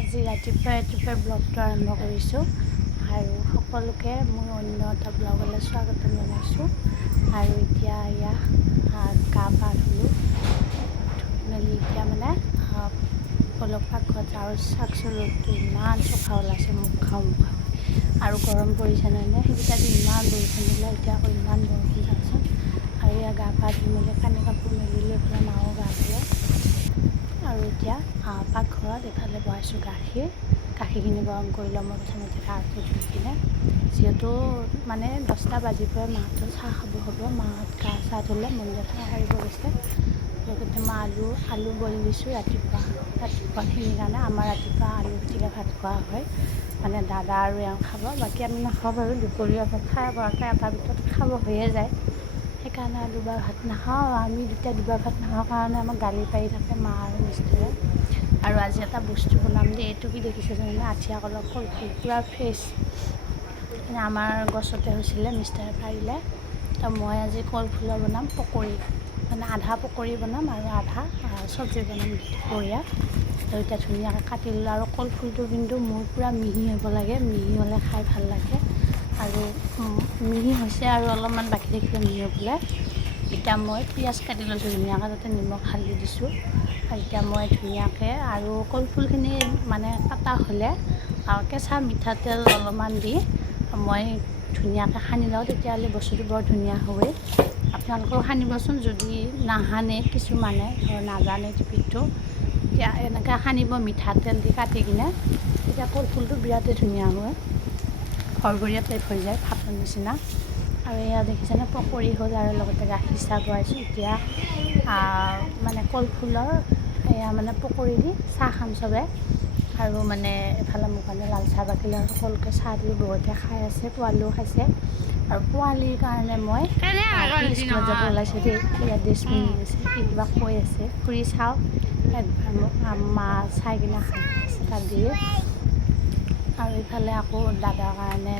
আজি ৰাতিপুৱাই ব্লগটো আৰম্ভ কৰিছোঁ আৰু সকলোকে মোৰ অন্য এটা ব্লগলৈ স্বাগতম জনাইছোঁ। আৰু এতিয়া গা পা ধুলোঁ, ধুই মেলি এতিয়া অলপ পাকঘৰত আৰু চাওকচোন ৰ'দটো ইমান চফা ওলাইছে, মুখ খাওঁ আৰু গৰম পৰিছে নহয়। সেইকেইটা দিন ইমান বৰষুণ দিলে, এতিয়া আকৌ ইমান বৰষুণ চাওকচোন। আৰু গা পা ধুই মেলি কানি কাপোৰ মেলি লৈ পেলাই মাও গা ধুলে। আৰু এতিয়া পাকঘৰত এফালে বহাইছোঁ গাখীৰখিনি গৰম কৰি ল'ম মই প্ৰথমতে গাটো ধুই কিনে, যিহেতু 10টা বাজিবই মাহঁতৰ চাহ খাব হ'ব। মাহঁত গা চা ধুলে, মন্দিৰত সেৱা কৰিব গৈছে। লগতে মই আলু বইল দিছোঁ ৰাতিপুৱাখিনিৰ কাৰণে। আমাৰ ৰাতিপুৱা আলু পিটিকা ভাত খোৱা হয়, দাদা আৰু এওঁ খাব, বাকী আমি নাখাওঁ বাৰু। দুপৰীয়া ভাত খাই বাৰটা এটাৰ ভিতৰত খাব হৈয়ে যায়, সেইকাৰণে আলু বা ভাত নাখাওঁ। আমি দুটা ভাত নাখাওঁ কাৰণে আমাক গালি পাৰি থাকে মা আৰু মিষ্টাৰে। আৰু আজি এটা বস্তু বনাম দেই, এইটো কি দেখিছে জানেনে? আঠিয়া কলৰ কলফুল পূৰা ফ্ৰেছ, আমাৰ গছতে হৈছিলে, মিষ্টাৰে পাৰিলে। তো মই আজি কলফুলৰ বনাম পকৰি, আধা পকৰি বনাম আৰু আধা চব্জি বনাম দুপৰীয়া। তো এতিয়া ধুনীয়াকৈ কাটি ল'লোঁ। আৰু কলফুলটো কিন্তু মোৰ পূৰা মিহি হ'ব লাগে, মিহি হ'লে খাই ভাল লাগে। আৰু মিহি হৈছে আৰু অলপমান বাকী থাকিলে মিহি হ'বলৈ। এতিয়া মই পিঁয়াজ কাটি লৈছোঁ ধুনীয়াকৈ, তাতে নিমখ হালধি দিছোঁ। আৰু এতিয়া মই ধুনীয়াকৈ আৰু কলফুলখিনি কাটা হ'লে কেঁচা মিঠাতেল অলপমান দি মই ধুনীয়াকৈ সানি লওঁ, তেতিয়াহ'লে বস্তুটো বৰ ধুনীয়া হয়। আপোনালোকেও সানিবচোন, যদি নাসানে কিছুমানে নাজানে টিপিকটো, তেতিয়া এনেকৈ সানিব মিঠাতেল দি কাটি কিনে, তেতিয়া কলফুলটো বিৰাটেই ধুনীয়া হয়, ভৰভৰীয়া টাইপ হৈ যায়, ভাতৰ নিচিনা। আৰু দেখিছেনে পকৰি হ'ল, আৰু লগতে গাখীৰ চাহ বহাইছোঁ। এতিয়া কলফুলৰ পকৰি দি চাহ খাম চবে। আৰু এফালে মোক লাল চাহ বাকিলে, আৰু সকলোকে চাহ দিলোঁ, বহুতে খাই আছে, পোৱালিও খাইছে। আৰু পোৱালিৰ কাৰণে মই স্কুলত যাব ওলাইছোঁ দেই, সেয়া ড্ৰেছ পিন্ধি গৈছে, কি কিবা কৈ আছে, ফুৰি চাওঁ একবাৰ মা চাই কিনে খাই আছে তাত দিয়ে। আৰু ইফালে আকৌ দাদাৰ কাৰণে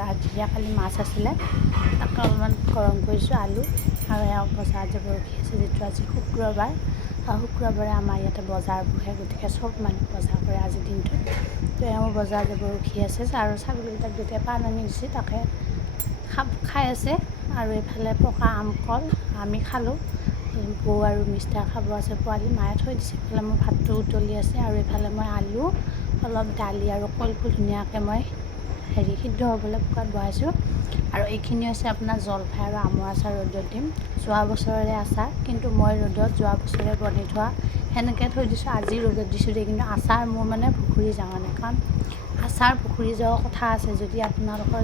ৰাতিৰে কালি মাছ আছিলে, তাকে অলপমান গৰম কৰিছোঁ আলু। আৰু এওঁ বজাৰত যাব ৰখি আছে, যিটো আজি শুক্ৰবাৰ। শুক্ৰবাৰে আমাৰ ইয়াতে বজাৰ বহে, গতিকে চব মানুহ বজাৰ কৰে আজিৰ দিনটোত। তো এওঁ বজাৰ যাব ৰখি আছে, আৰু ছাগলীকেইটাক যেতিয়া পাণ আনি দিছোঁ তাকে খাই আছে। আৰু এইফালে পকা আম কল আমি খালোঁ, বৌ আৰু মিষ্টাৰ খাব আছে, পোৱালি মায়ে থৈ দিছে। এইফালে মোৰ ভাতটো উতলি আছে, আৰু এইফালে মই আলু অলপ দালি আৰু কলফুল ধুনীয়াকৈ মই সিদ্ধ হ'বলৈ কুকাৰত বহাইছোঁ। আৰু এইখিনি হৈছে আপোনাৰ জলফাই আৰু আমৰ আচাৰ ৰ'দত দিম, যোৱা বছৰৰে আচাৰ, কিন্তু মই ৰ'দত যোৱা বছৰে বনাই থোৱা সেনেকৈ থৈ দিছোঁ, আজি ৰ'দত দিছোঁ দেই। কিন্তু আচাৰ মোৰ ভুকুৰি যাওঁ, কাৰণ আচাৰ ভুকুৰি যোৱাৰ কথা আছে। যদি আপোনালোকৰ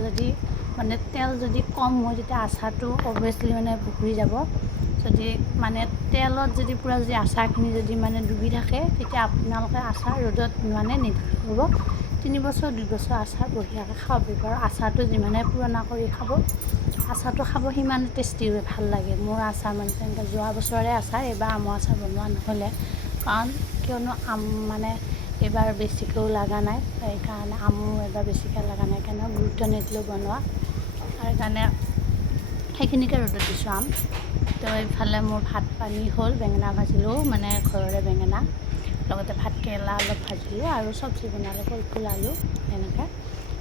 তেল যদি কম হয়, তেতিয়া আচাৰটো অভিয়াছলি ভুকুৰি যাব। যদি তেলত যদি পূৰা আচাৰখিনি যদি ডুবি থাকে, তেতিয়া আপোনালোকে আচাৰ ৰ'দত নিদিলেও হ'ব। 3 বছৰ 2 বছৰ আচাৰ বঢ়িয়াকৈ খাব পাৰিব। আৰু আচাৰটো যিমানে পুৰণা কৰি খাব, আচাৰটো খাব সিমানে টেষ্টি হয়, ভাল লাগে। মোৰ আচাৰ তেনেকৈ যোৱা বছৰে আচাৰ, এইবাৰ আমৰ আচাৰ বনোৱা নহ'লে, কিয়নো আম এইবাৰ বেছিকৈও লগা নাই, সেইকাৰণে আমো এইবাৰ বেছিকৈ লগা নাই, সেইকাৰণে গুৰুত্ব নিদিলেও বনোৱা, আৰু সেইকাৰণে সেইখিনিকে ৰ'দত দিছোঁ আম। তো এইফালে মোৰ ভাত পানী হ'ল, বেঙেনা ভাজিলোঁ, ঘৰৰে বেঙেনা, লগতে ভাত কেৰেলা অলপ ভাজিলোঁ, আৰু চব্জি বনালোঁ কলফুল আলু এনেকৈ।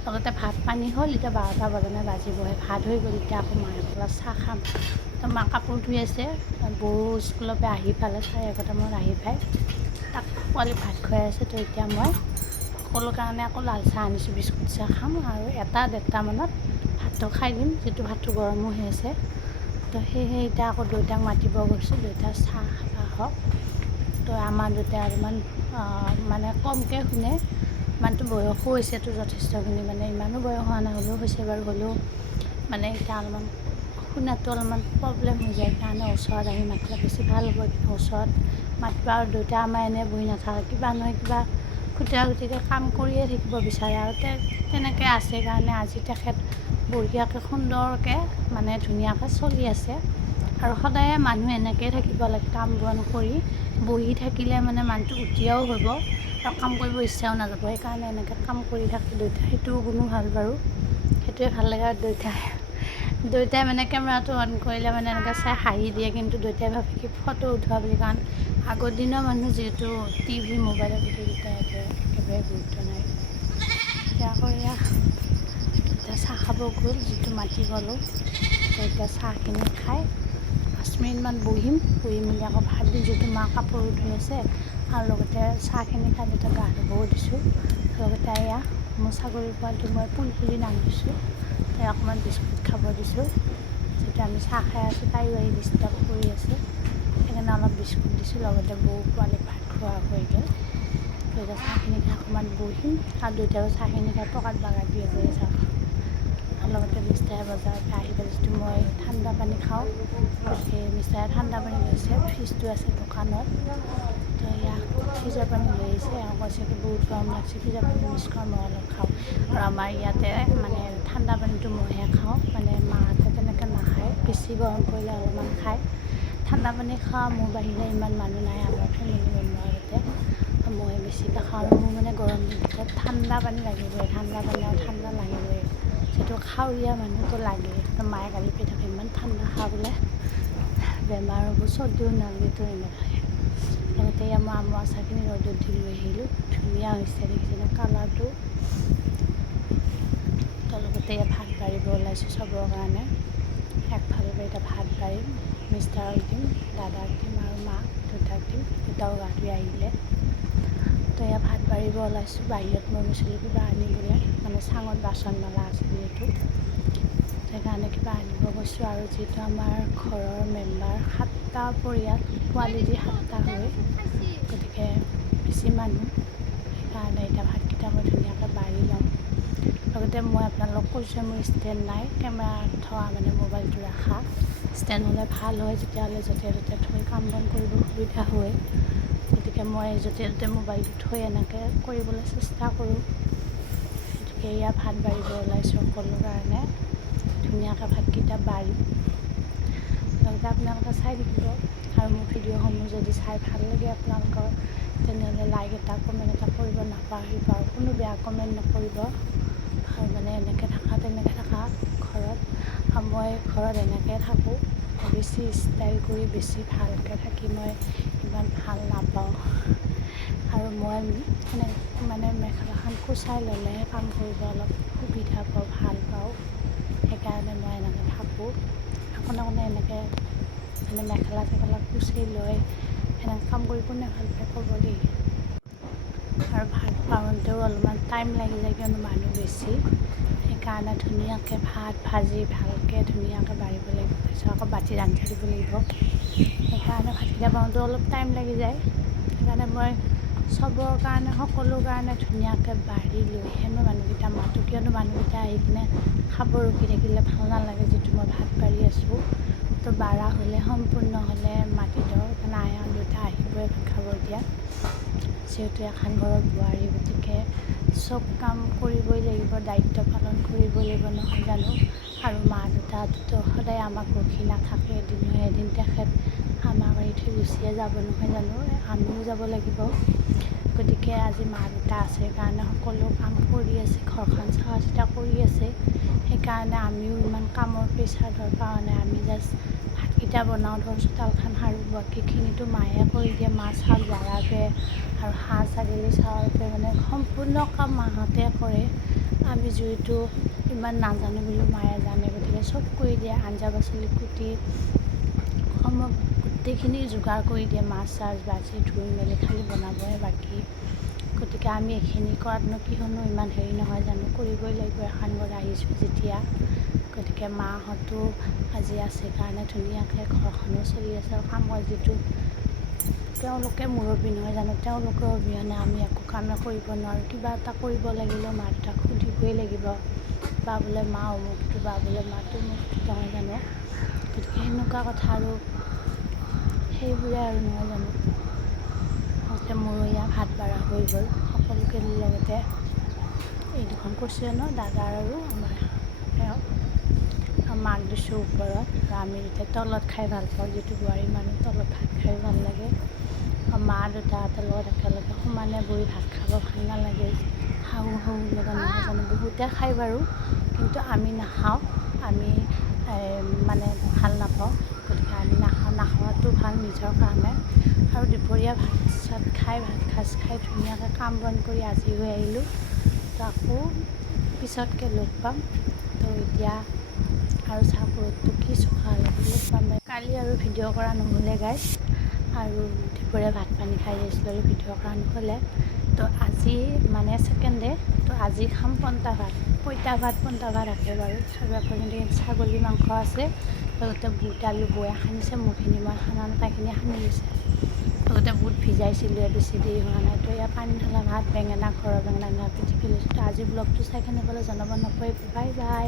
লগতে ভাত পানী হ'ল, এতিয়া 12টা বজা বাজিবহে, ভাত হৈ গ'ল। এতিয়া আকৌ মায়ে ক'লে চাহ খাম, তো মা কাপোৰ ধুই আছে। বৌ স্কুলৰ পৰা আহি পালে, 11:30 মানত আহি পায়, তাক পোৱালি ভাত খুৱাই আছে। তো এতিয়া মই সকলোৰ কাৰণে আকৌ লাল চাহ আনিছোঁ, বিস্কুট চাহ খাম, আৰু 1-1:30 মানত ভাতটো খাই দিম, যিটো ভাতটো গৰমো হৈ আছে। তো সেয়েহে এতিয়া আকৌ দেউতাক মাতিব গৈছোঁ, দেউতাক চাহ খাব হওক। তো আমাৰ দেউতাই অলপমান কমকৈ শুনে, ইমানটো বয়সো হৈছেতো যথেষ্টখিনি, ইমানো বয়স হোৱা নাই, হ'লেও হৈছে বাৰু। হ'লেও এতিয়া অলপমান শুনাটো অলপমান প্ৰব্লেম হৈ যায়, কাৰণে ওচৰত আহি মাতিলে বেছি ভাল হ'ব। কিন্তু ওচৰত মাতিব, আৰু দেউতা আমাৰ এনেই বহি নাথাকে, কিবা নহয় কিবা খুটিয়াকৈ কাম কৰিয়ে থাকিব বিচাৰে, আৰু তেনেকৈ আছে কাৰণে আজি তেখেত বঢ়িয়াকৈ সুন্দৰকৈ ধুনীয়াকৈ চলি আছে। আৰু সদায়ে মানুহ এনেকৈয়ে থাকিব লাগে, কাম বন কৰি বহি থাকিলে মানুহটো উঠিয়াও হ'ব, আৰু কাম কৰিব ইচ্ছাও নাযাব। সেইকাৰণে এনেকৈ কাম কৰি থাকে দেউতাই, সেইটো গুণো ভাল বাৰু, সেইটোৱে ভাল লাগে। আৰু দেউতাই কেমেৰাটো অন কৰিলে এনেকৈ চাই হাঁহি দিয়ে, কিন্তু দেউতাই ভাবে কি ফটো উঠোৱা বুলি, কাৰণ আগৰ দিনৰ মানুহ যিহেতু টিভি মোবাইলৰ প্ৰতি দুটাই একেবাৰে গুৰুত্ব নাই। এতিয়া আকৌ এতিয়া চাহ খাব গ'ল, যিটো মাতি গ'লোঁ। এতিয়া চাহখিনি খাই 5 মিনিটমান বহি মেলি আকৌ ভাত দি যিটো মা কাপোৰ ধুই আছে আৰু লগতে চাহখিনি খাই তেতিয়া গা ধুবও দিছোঁ। লগতে এয়া মোৰ ছাগলীৰ পোৱালিটো মই পুৰি নাম দিছোঁ। তাই অকণমান বিস্কুট খাব দিছোঁ। যেতিয়া আমি চাহ খাই আছোঁ তাইও আহি ডিষ্টাৰ্ব কৰি আছে, সেইকাৰণে অলপ বিস্কুট দিছোঁ। লগতে বৌ পোৱালিক ভাত খোৱা হৈ গ'ল। এতিয়া চাহখিনি খাই অকণমান বহিম আৰু দুয়োটাও চাহখিনি খাই পকাত বাগৰ দি আছে চাহ। আৰু লগতে মিষ্টাৰে বজাৰৰ পৰা আহি পেলাই যিটো মই ঠাণ্ডা পানী খাওঁ, গতিকে মিষ্টাৰে ঠাণ্ডা পানী লৈছে। ফ্ৰিজটো আছে দোকানত, তো এয়া ফ্ৰিজৰ পানী লৈ আহিছে আৰু কৈছে কি বহুত গৰম লাগছে, ফ্ৰিজৰ পানী মিছ কৰা মই অলপ খাওঁ। আৰু আমাৰ ইয়াতে মানে ঠাণ্ডা পানীটো মইহে খাওঁ, মানে মাহঁতে তেনেকৈ নাখায়, বেছি গৰম পৰিলে অলপমান খায়। ঠাণ্ডা পানী খোৱা মোৰ বাহিৰে ইমান মানুহ নাই আমাৰ ফেমিলি মেম্বাৰতে, মই বেছিকৈ খাওঁ। আৰু মোৰ মানে গৰম দিনত ঠাণ্ডা পানী লাগিবই, ঠাণ্ডা পানী আৰু ঠাণ্ডা লাগিবই, যিহেতু খাৱৰীয়া মানুহতো লাগে। মায়ে গালি পাৰি থাকে ইমান ঠাণ্ডা খা বোলে, বেমাৰ হ'ব, চৰ্দিও নালাগেতো এনেকৈ। লগতে মই আমৰ আচাৰখিনি ৰ'দত দি লৈ আহিলোঁ, ধুনীয়া হৈছে দেখিছেনে কালাৰটো। তো লগতে ভাত বাঢ়িব ওলাইছোঁ চবৰ কাৰণে। একফালৰ পৰা এতিয়া ভাত বাঢ়িম, মিষ্টাৰক দিম, দাদাক দিম আৰু মাক দুটাক দিম, দুটাও গা ধুই আহিলে। তো এয়া ভাত বাঢ়িব ওলাইছোঁ। বাহিৰত মই গৈছিলোঁ কিবা আনিবলৈ, মানে চাঙত বাচন মেলা আছে যিহেতু, সেইকাৰণে কিবা আনিব গৈছোঁ। আৰু যিহেতু আমাৰ ঘৰৰ মেম্বাৰ 7টা পৰিয়াল, পোৱালি দি 7টা হয়, গতিকে বেছি মানুহ, সেইকাৰণে এতিয়া ভাতকেইটা মই ধুনীয়াকৈ বাঢ়ি ল'ম। লগতে মই আপোনালোকক কৈছোঁ মোৰ ষ্টেণ্ড নাই, কেমেৰা থোৱা মানে মোবাইলটো ৰখা ষ্টেণ্ড হ'লে ভাল হয়, তেতিয়াহ'লে য'তে ত'তে থৈ কাম বন কৰিব সুবিধা হয়। গতিকে মই য'তে ত'তে মোবাইলটো থৈ এনেকৈ কৰিবলৈ চেষ্টা কৰোঁ। গতিকে এয়া ভাত বাঢ়িব ওলাইছোঁ সকলো কাৰণে, ধুনীয়াকৈ ভাতকেইটা বাঢ়ি। লগতে আপোনালোকে চাই থাকিব, আৰু মোৰ ভিডিঅ'সমূহ যদি চাই ভাল লাগে আপোনালোকৰ, তেনেহ'লে লাইক এটা কমেণ্ট এটা কৰিব নাপাহৰিব, আৰু কোনো বেয়া কমেণ্ট নকৰিব। আৰু মানে এনেকৈ থাকা তেনেকৈ থাকা ঘৰত, মই ঘৰত এনেকৈ থাকোঁ, বেছি ষ্টাইল কৰি বেছি ভালকৈ থাকি মই ইমান ভাল নাপাওঁ। আৰু মই মানে মেখেলাখন কুচাই ল'লেহে কাম কৰিব অলপ সুবিধা পাওঁ, ভাল পাওঁ, সেইকাৰণে মই এনেকৈ থাকোঁ। অকণে এনেকৈ মানে মেখেলা চেখেলা কুচি লৈ এনেকৈ কাম কৰি কোনে ভাল পায় ক'ব দেই। আৰু ভাত বাঢ়োঁতেও অলপমান টাইম লাগি যায়, কিয়নো মানুহ বেছি, সেইকাৰণে ধুনীয়াকৈ ভাত ভাজি ভালকৈ ধুনীয়াকৈ বাঢ়িব লাগিব। তাৰপিছত আকৌ বাতিত আঞ্জা দিব লাগিব, সেইকাৰণে ভাতকেইটা বাঢ়োঁতেও অলপ টাইম লাগি যায়। সেইকাৰণে মই চবৰ কাৰণে সকলো কাৰণে ধুনীয়াকৈ বাঢ়ি লৈহে মই মানুহকেইটা মাতোঁ, কিয়নো মানুহকেইটা আহি কিনে খাব ৰখি থাকিলে ভাল নালাগে। যিটো মই ভাত বাঢ়ি আছোঁ, তো বাঢ়া হ'লে সম্পূৰ্ণ হ'লে মাতি দিওঁ, সেইকাৰণে আয়া দুটা আহিবই ভাত খাব এতিয়া। যিহেতু এখন ঘৰৰ বোৱাৰী, গতিকে চব কাম কৰিবই লাগিব, দায়িত্ব পালন কৰিবই লাগিব, নহয় জানো। আৰু মা দেউতাতো সদায় আমাক ৰখি নাথাকে, এদিন নহয় এদিন তেখেত আমাক এৰি থৈ গুচিয়ে যাব, নহয় জানো, আমিও যাব লাগিব। গতিকে আজি মা দেউতা আছে কাৰণে সকলো কাম কৰি আছে, ঘৰখন চোৱা চিতা কৰি আছে, সেইকাৰণে আমিও ইমান কামৰ প্ৰেছাৰ পৰা নাই। আমি জাষ্ট ভাতকেইটা বনাওঁ, ধৰ চোতালখন সাৰোঁ, বাকীখিনিতো মায়ে কৰি দিয়ে, মাছ শাক বাৰাকে আৰু হাঁহ ছাগলী চোৱাকে, মানে সম্পূৰ্ণ কাম মাহঁতে কৰে। আমি যিহেতু ইমান নাজানো বুলি মায়ে জানে, গতিকে চব কৰি দিয়ে, আঞ্জা পাচলি কুটি গোটেইখিনি যোগাৰ কৰি দিয়ে, মাছ চাছ ভাজি ধুই মেলি খালি বনাবহে বাকী। গতিকে আমি এইখিনি কৰাতনো কিহনো ইমান হেৰি নহয় জানো, কৰিবই লাগিব এখন ঘৰত আহিছোঁ যেতিয়া। গতিকে মাহঁতো আজি আছে কাৰণে ধুনীয়াকৈ ঘৰখনো চলি আছে। আৰু কাম কাজ যিটো তেওঁলোকে মুৰব্বী, নহয় জানো, তেওঁলোকৰ অবিহনে আমি একো কামে কৰিব নোৱাৰোঁ। কিবা এটা কৰিব লাগিলেও মা দেউতাক সুধিবই লাগিব, বা বোলে মা অমুকটো, বা বোলে মা তমুকটো, নহয় জানো। গতিকে সেনেকুৱা কথা, আৰু সেইবোৰে আৰু, নহয় জানো। লগতে মোৰো এয়া ভাত বাঢ়া হৈ গ'ল, সকলোকে লগতে এই দুখন কৈছোঁৱে ন, দাদাৰ আৰু আমাৰ মাক দিছোঁ ওপৰত, আৰু আমি যেতিয়া তলত খাই ভাল পাওঁ, যিটো বোৱাৰী মানুহ তলত ভাত খাই ভাল লাগে। মা দেউতাহঁতৰ লগত একেলগে সমানে বহি ভাত খাব ভাল নালাগে, শাহু শহুৰ লগত, নহয় জানো। বহুতে খাই বাৰু, কিন্তু আমি নাখাওঁ, আমি মানে ভাল নাপাওঁ, গতিকে আমি নাখাওঁ, নাখোৱাটো ভাল নিজৰ কাৰণে। আৰু দুপৰীয়া ভাত সাজ খাই ধুনীয়াকৈ কাম বন কৰি আজৰি হৈ আহিলোঁ। তো আকৌ পিছতকৈ লগ পাম। তো এতিয়া আৰু চাহপুৰতটো কি চোকা লগ পাম। কালি আৰু ভিডিঅ' কৰা নহ'লে গাইছ, আৰু দুপৰীয়া ভাত পানী খাই আহিছিলোঁ আৰু ভিডিঅ' কৰা নহ'লে। তো আজি মানে ছেকেণ্ড ডে, তো আজি খাম পইতা ভাত আছে বাৰু। ছাগলী মাংস আছে, লগতে বুট আলু বয়া সানিছে, মোৰখিনি মই সানা নাই, তাইখিনি সানি লৈছে। লগতে বুট ভিজাইছিলোঁ, বেছি দেৰি হোৱা নাই। তো ইয়াৰ পানী ঢালা ভাত, ঘৰৰ বেঙেনা পিটিকি লৈছোঁ। তো আজি ব্লগটো চাই কেনে ক'লে জনাব নাপাহৰিব। Bye bye.